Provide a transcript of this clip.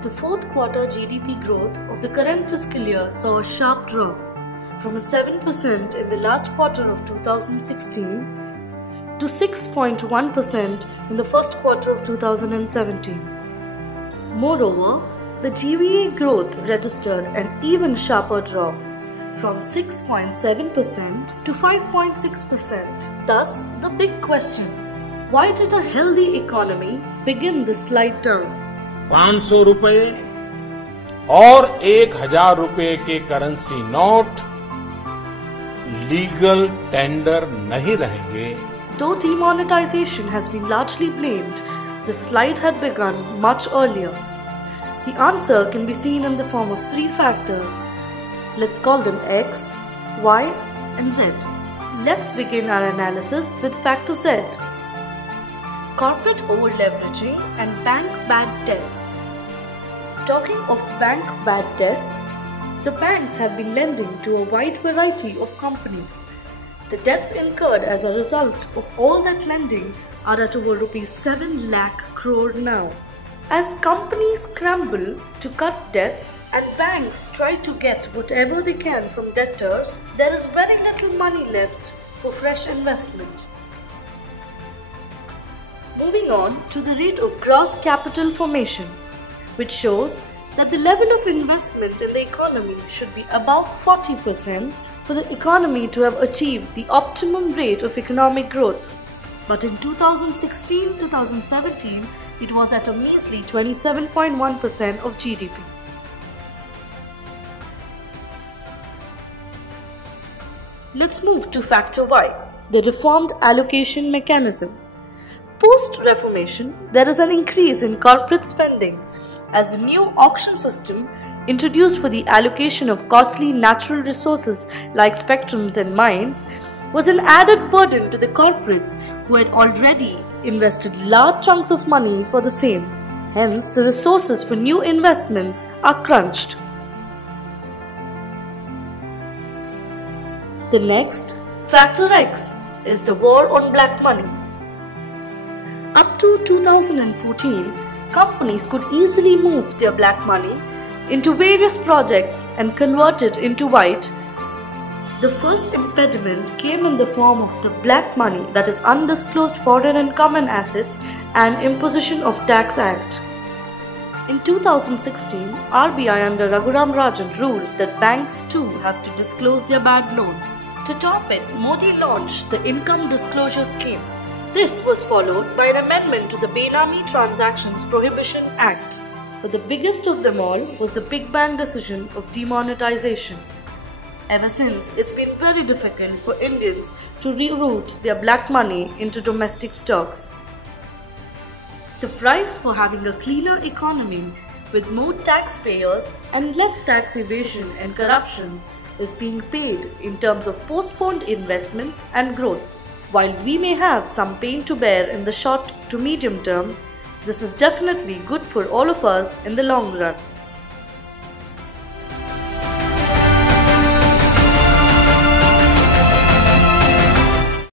The fourth quarter GDP growth of the current fiscal year saw a sharp drop from 7% in the last quarter of 2016 to 6.1% in the first quarter of 2017. Moreover, the GVA growth registered an even sharper drop from 6.7% to 5.6%. Thus, the big question: why did a healthy economy begin this slide down? 500 रुपए और 1000 रुपए के currency note legal tender नहीं रहेंगे. Though demonetization has been largely blamed, the slide had begun much earlier. The answer can be seen in the form of three factors. Let's call them X, Y, and Z. Let's begin our analysis with factor Z. Corporate over-leveraging and bank bad debts. Talking of bank bad debts, the banks have been lending to a wide variety of companies. The debts incurred as a result of all that lending are at over rupees 7 lakh crore now. As companies scramble to cut debts and banks try to get whatever they can from debtors, there is very little money left for fresh investment. Moving on to the rate of gross capital formation, which shows that the level of investment in the economy should be above 40% for the economy to have achieved the optimum rate of economic growth. But in 2016-2017, it was at a measly 27.1% of GDP. Let's move to factor Y, the reformed allocation mechanism. Post-Reformation, there is an increase in corporate spending as the new auction system introduced for the allocation of costly natural resources like spectrums and mines was an added burden to the corporates who had already invested large chunks of money for the same. Hence, the resources for new investments are crunched. The next, factor X, is the war on black money. Up to 2014, companies could easily move their black money into various projects and convert it into white. The first impediment came in the form of the black money, that is undisclosed foreign and common assets, and imposition of tax act. In 2016, RBI under Raghuram Rajan ruled that banks too have to disclose their bad loans. To top it, Modi launched the Income Disclosure Scheme. This was followed by an amendment to the Benami Transactions Prohibition Act. But the biggest of them all was the Big Bang decision of demonetization. Ever since, it's been very difficult for Indians to reroute their black money into domestic stocks. The price for having a cleaner economy with more taxpayers and less tax evasion and corruption is being paid in terms of postponed investments and growth. While we may have some pain to bear in the short to medium term, this is definitely good for all of us in the long run.